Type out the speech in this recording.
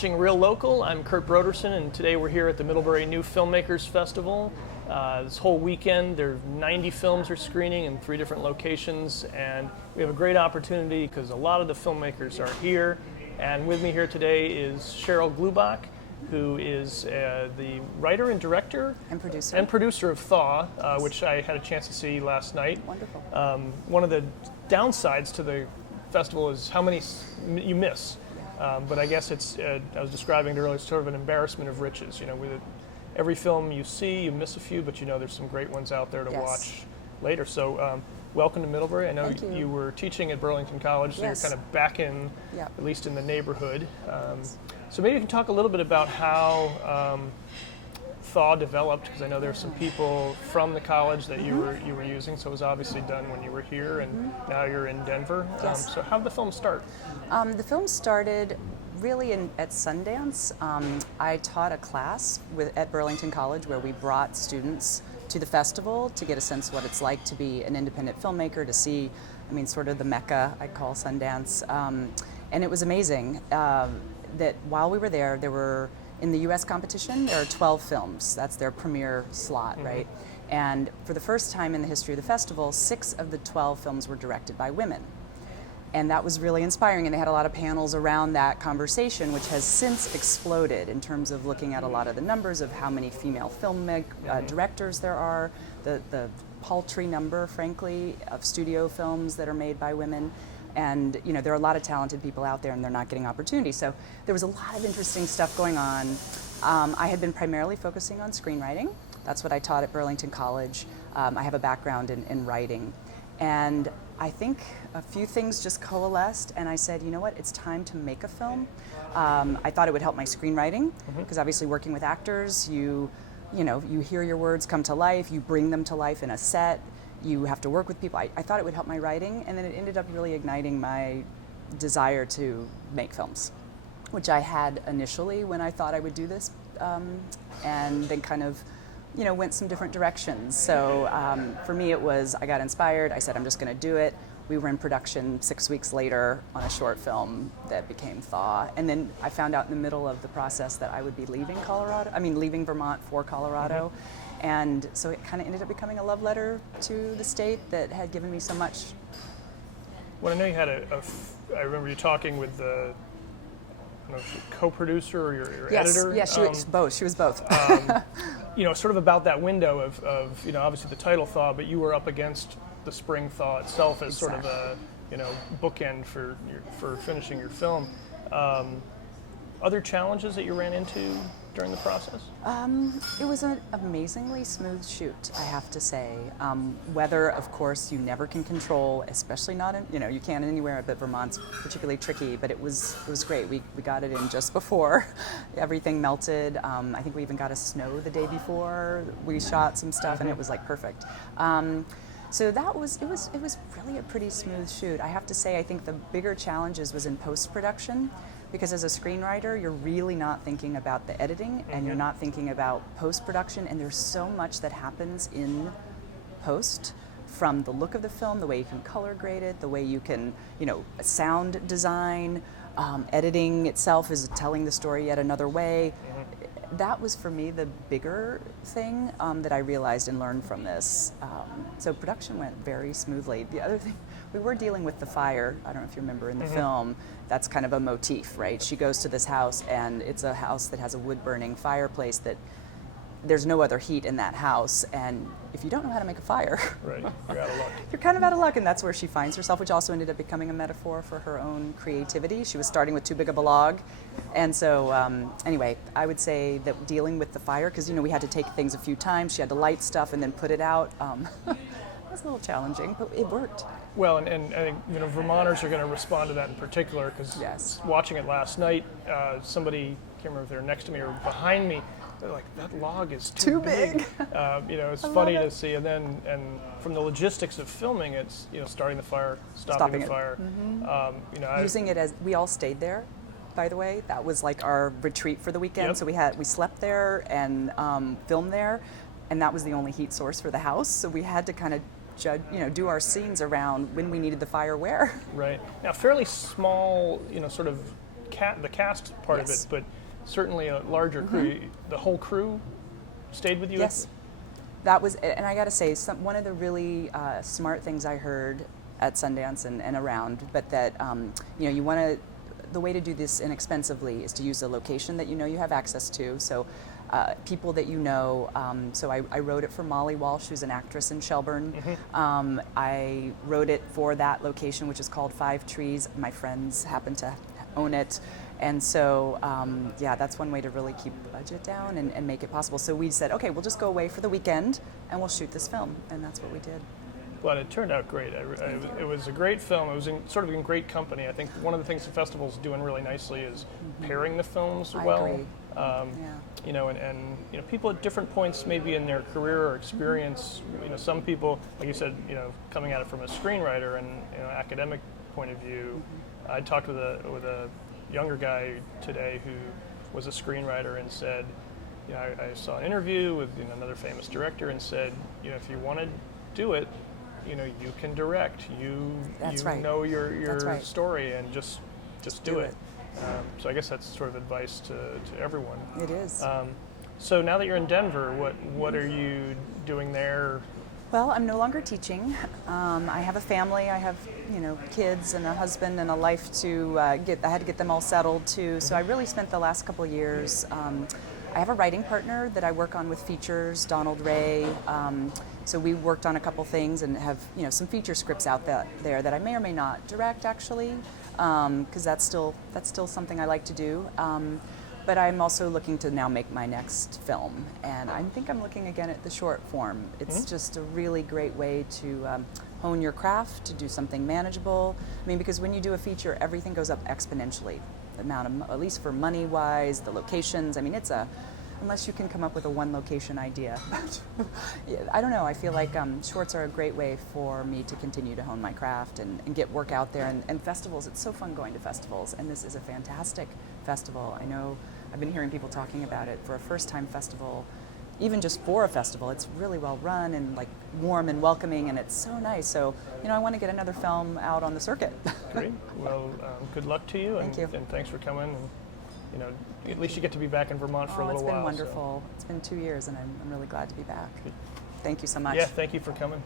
watching Real Local. I'm Kurt Broderson, and today we're here at the Middlebury New Filmmakers Festival. This whole weekend, there are 90 films are screening in 3 different locations, and we have a great opportunity because a lot of the filmmakers are here. And with me here today is Sheryl Glubok, who is the writer and director and producer of Thaw, which I had a chance to see last night. Wonderful. One of the downsides to the festival is how many you miss. But I guess it's, I was describing it earlier, it's sort of an embarrassment of riches. You know, with every film you see, you miss a few, but you know there's some great ones out there to watch later. So welcome to Middlebury. I know you were teaching at Burlington College, so you're kind of back in, at least in the neighborhood. So maybe you can talk a little bit about how Thaw developed, because I know there's some people from the college that you were using, so it was obviously done when you were here, and now you're in Denver. So how did the film start? The film started really at Sundance. I taught a class at Burlington College where we brought students to the festival to get a sense of what it's like to be an independent filmmaker, to see, I mean, sort of the Mecca, I call Sundance. And it was amazing that while we were there were, in the US competition, there are 12 films. That's their premiere slot, right? And for the first time in the history of the festival, 6 of the 12 films were directed by women. And that was really inspiring, and they had a lot of panels around that conversation, which has since exploded in terms of looking at a lot of the numbers of how many female film directors there are, the paltry number, frankly, of studio films that are made by women. And you know, there are a lot of talented people out there and they're not getting opportunities. So there was a lot of interesting stuff going on. I had been primarily focusing on screenwriting. That's what I taught at Burlington College. I have a background in writing. And I think a few things just coalesced, and I said, you know what, it's time to make a film. I thought it would help my screenwriting, because obviously working with actors, you hear your words come to life, you bring them to life in a set, you have to work with people. I thought it would help my writing, and then it ended up really igniting my desire to make films, which I had initially when I thought I would do this, and then kind of went some different directions. So for me it was, I got inspired, I said I'm just going to do it. We were in production 6 weeks later on a short film that became Thaw. And then I found out in the middle of the process that I would be leaving Vermont for Colorado. And so it kind of ended up becoming a love letter to the state that had given me so much. Well, I know you had I remember you talking with the, I don't know if you're co-producer or your editor. Yes, she was both. She was both. Sort of about that window of obviously the title Thaw, but you were up against the spring Thaw itself as sort of a bookend for finishing your film. Other challenges that you ran into during the process? It was an amazingly smooth shoot, I have to say. Weather, of course, you never can control, especially not in, you can't anywhere, but Vermont's particularly tricky, but it was great. We got it in just before everything melted. I think we even got a snow the day before we shot some stuff, and it was like perfect. So it was really a pretty smooth shoot. I have to say, I think the bigger challenges was in post-production, because as a screenwriter, you're really not thinking about the editing, and you're not thinking about post-production, and there's so much that happens in post, from the look of the film, the way you can color grade it, the way you can, sound design, editing itself is telling the story yet another way. That was for me the bigger thing that I realized and learned from this. So production went very smoothly. The other thing, we were dealing with the fire. I don't know if you remember in the film, that's kind of a motif, right? She goes to this house, and it's a house that has a wood-burning fireplace that there's no other heat in that house, and if you don't know how to make a fire, right, you're out of luck. You're kind of out of luck, and that's where she finds herself, which also ended up becoming a metaphor for her own creativity. She was starting with too big of a log, and so anyway, I would say that dealing with the fire, because we had to take things a few times, she had to light stuff and then put it out. It was a little challenging, but it worked. Well, and I think Vermonters are going to respond to that in particular, because watching it last night, somebody, I can't remember if they were next to me or behind me, they're like, that log is too big. It's funny to see, and from the logistics of filming, it's starting the fire, stopping the fire. Using it as, we all stayed there, by the way. That was like our retreat for the weekend. So we slept there and filmed there, and that was the only heat source for the house. So we had to kind of do our scenes around when we needed the fire where. Right. Now, fairly small, sort of the cast part of Yes. it, but certainly a larger crew. The whole crew stayed with you? Yes. That was, and I got to say, one of the really smart things I heard at Sundance and around, but that you want to. The way to do this inexpensively is to use a location that you have access to. So, people that you know. So I wrote it for Molly Walsh, who's an actress in Shelburne. I wrote it for that location, which is called Five Trees. My friends happen to own it. And so, that's one way to really keep the budget down and make it possible. So we said, okay, we'll just go away for the weekend and we'll shoot this film. And that's what we did. Well, it turned out great. It was a great film. It was sort of in great company. I think one of the things the festival's doing really nicely is pairing the films well. I agree. And people at different points maybe in their career or experience, some people, like you said, coming at it from a screenwriter and academic point of view. I talked with a younger guy today who was a screenwriter and said, I saw an interview with another famous director and said, if you want to do it, you can direct. That's you right. know your That's right. story and just do it. So I guess that's sort of advice to everyone. It is. So now that you're in Denver, what are you doing there? Well, I'm no longer teaching. I have a family. I have, kids and a husband and a life to get. I had to get them all settled too. So I really spent the last couple of years. I have a writing partner that I work on with features, Donald Ray. So we worked on a couple things and have, some feature scripts out there that I may or may not direct actually, because that's still something I like to do. But I'm also looking to now make my next film, and I think I'm looking again at the short form. It's just a really great way to hone your craft, to do something manageable. I mean, because when you do a feature, everything goes up exponentially. The amount of, at least for money-wise, the locations. I mean, unless you can come up with a one-location idea. I don't know. I feel like shorts are a great way for me to continue to hone my craft and get work out there. And festivals, it's so fun going to festivals, and this is a fantastic festival. I know I've been hearing people talking about it for a first-time festival. Even just for a festival, it's really well run and like warm and welcoming, and it's so nice. So, I want to get another film out on the circuit. Great. Well, good luck to you. Thank you. And thanks for coming. And, at least you get to be back in Vermont for a little while. It's been wonderful. So. It's been 2 years, and I'm really glad to be back. Thank you so much. Yeah, thank you for coming.